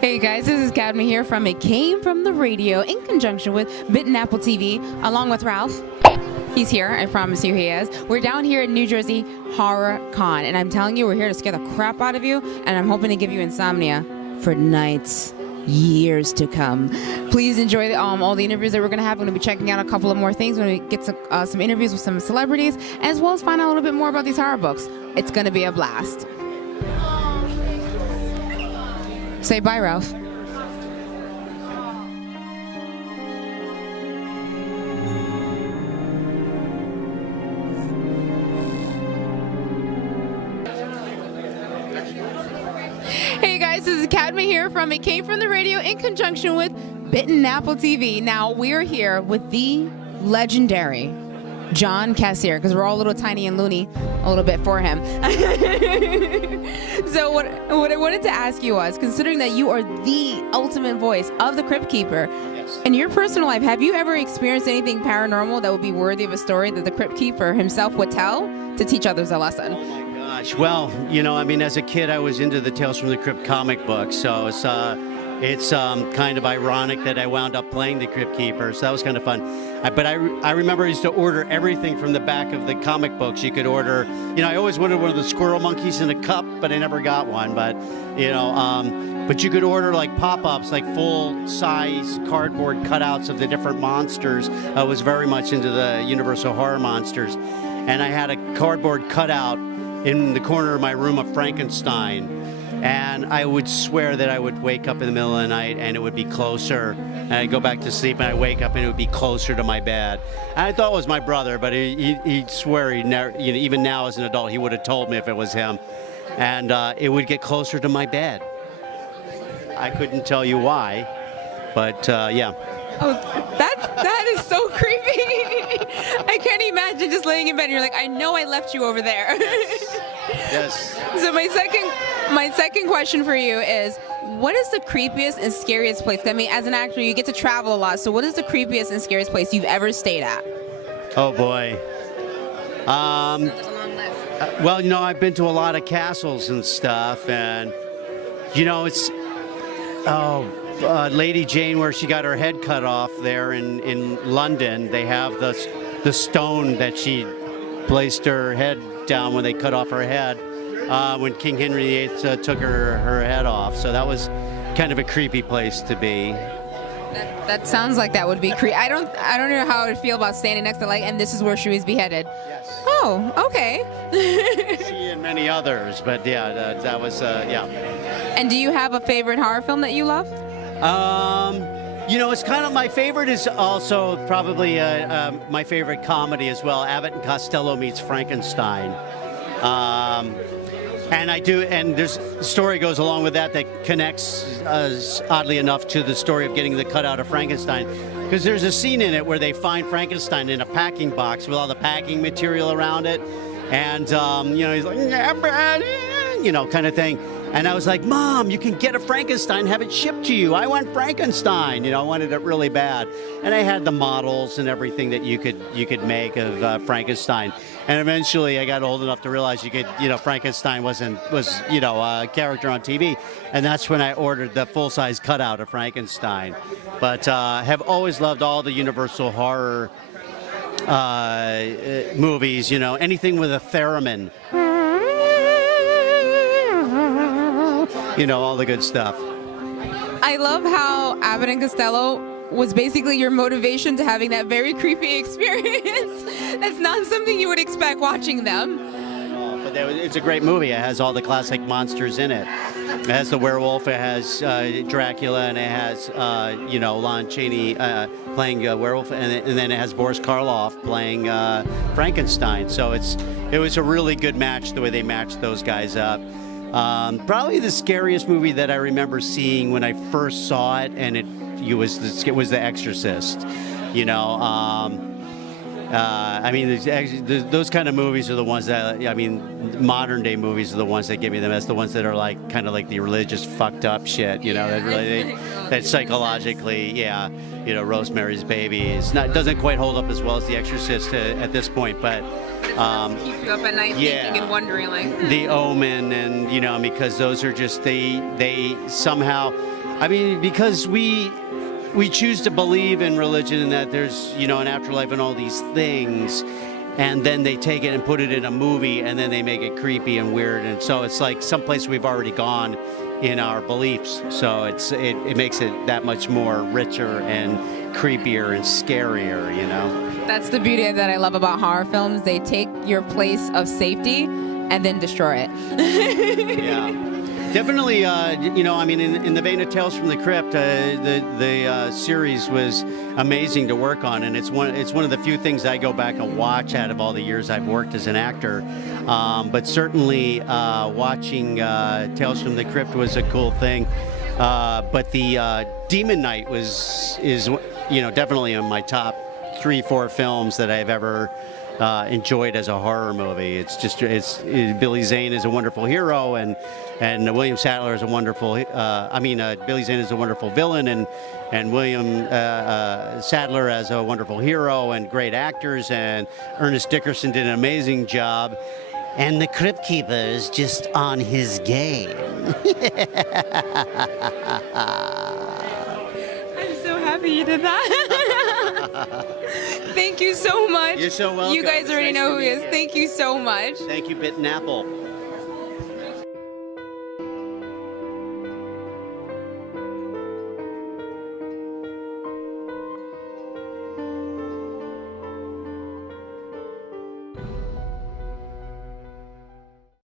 Hey guys, this is Cadma here from It Came From the Radio in conjunction with Bitten Apple TV, along with Ralph. He's here, I promise you he is. We're down here in New Jersey, HorrorCon, and I'm telling you, we're here to scare the crap out of you, and I'm hoping to give you insomnia for nights, years to come. Please enjoy all the interviews that we're going to have. We're going to be checking out a couple of more things. We're going to get some interviews with some celebrities, as well as find out a little bit more about these horror books. It's going to be a blast. Say bye, Ralph. Hey guys, this is Cadma here from It Came From the Radio in conjunction with Bitten Apple TV. Now we're here with the legendary John Kassir, because we're all a little tiny and loony a little bit for him. So what I wanted to ask you was, considering that you are the ultimate voice of the Crypt Keeper, yes, in your personal life, have you ever experienced anything paranormal that would be worthy of a story that the Crypt Keeper himself would tell to teach others a lesson? Oh my gosh. Well, you know, I mean, as a kid, I was into the Tales from the Crypt comic book, so it's kind of ironic that I wound up playing the Crypt Keeper, so that was kind of fun. But I remember I used to order everything from the back of the comic books. You could order, you know, I always wanted one of the squirrel monkeys in a cup, but I never got one. But, you know, but you could order like pop-ups, like full-size cardboard cutouts of the different monsters. I was very much into the Universal horror monsters. And I had a cardboard cutout in the corner of my room of Frankenstein. And I would swear that I would wake up in the middle of the night and it would be closer. And I'd go back to sleep and I'd wake up and it would be closer to my bed. And I thought it was my brother, but he'd swear he never, you know, even now as an adult, he would have told me if it was him. And it would get closer to my bed. I couldn't tell you why, but yeah. Oh, that is so creepy. I can't imagine just laying in bed and you're like, I know I left you over there. Yes. So my second question for you is, what is the creepiest and scariest place? I mean, as an actor, you get to travel a lot. So what is the creepiest and scariest place you've ever stayed at? Oh boy. Well, you know, I've been to a lot of castles and stuff, and you know, it's Lady Jane, where she got her head cut off there in London. They have the stone that she placed her head down when they cut off her head when King Henry VIII took her head off. So that was kind of a creepy place to be. That sounds like that would be creepy. I don't know how I would feel about standing next to and this is where she was beheaded. Yes. Oh, okay. She and many others, but yeah, that was yeah. And do you have a favorite horror film that you love? You know, it's kind of my favorite is also probably my favorite comedy as well. Abbott and Costello meets Frankenstein. And I do, and there's a story goes along with that connects oddly enough to the story of getting the cutout of Frankenstein, because there's a scene in it where they find Frankenstein in a packing box with all the packing material around it, and you know, he's like, you know, kind of thing. And I was like, Mom, you can get a Frankenstein, have it shipped to you. I want Frankenstein. You know, I wanted it really bad. And I had the models and everything that you could make of Frankenstein. And eventually I got old enough to realize you could, you know, Frankenstein was, you know, a character on TV. And that's when I ordered the full-size cutout of Frankenstein. But have always loved all the Universal horror movies, you know, anything with a theremin. You know, all the good stuff. I love how Abbott and Costello was basically your motivation to having that very creepy experience. That's not something you would expect watching them. But it's a great movie. It has all the classic monsters in it. It has the werewolf, it has Dracula, and it has, you know, Lon Chaney playing werewolf, and then it has Boris Karloff playing Frankenstein. So it was a really good match, the way they matched those guys up. Probably the scariest movie that I remember seeing when I first saw it, and it was The Exorcist. You know, I mean, those kind of movies are the ones that, I mean, modern day movies are the ones that give me the best. The ones that are like kind of like the religious fucked up shit. You know, that really that psychologically, yeah. You know, Rosemary's Baby doesn't quite hold up as well as The Exorcist at this point, but. Keep you up at night thinking and wondering, like. The Omen, and you know, because those are just they somehow, I mean, because we choose to believe in religion and that there's, you know, an afterlife and all these things, and then they take it and put it in a movie, and then they make it creepy and weird, and so it's like someplace we've already gone in our beliefs. So it makes it that much more richer and creepier and scarier, you know. That's the beauty that I love about horror films. They take your place of safety and then destroy it. Yeah, definitely. You know, I mean, in the vein of Tales from the Crypt, the series was amazing to work on, and it's one of the few things I go back and watch out of all the years I've worked as an actor. But certainly, watching Tales from the Crypt was a cool thing. But the Demon Knight is you know, definitely in my top 3-4 films that I've ever enjoyed as a horror movie. It's Billy Zane is a wonderful hero, and William Sadler is a wonderful. Billy Zane is a wonderful villain, and William Sadler as a wonderful hero, and great actors, and Ernest Dickerson did an amazing job. And the Crypt Keeper is just on his game. I'm so happy you did that. Thank you so much. You're so welcome. You guys already know who he is. Thank you so much. Thank you, Bitten Apple.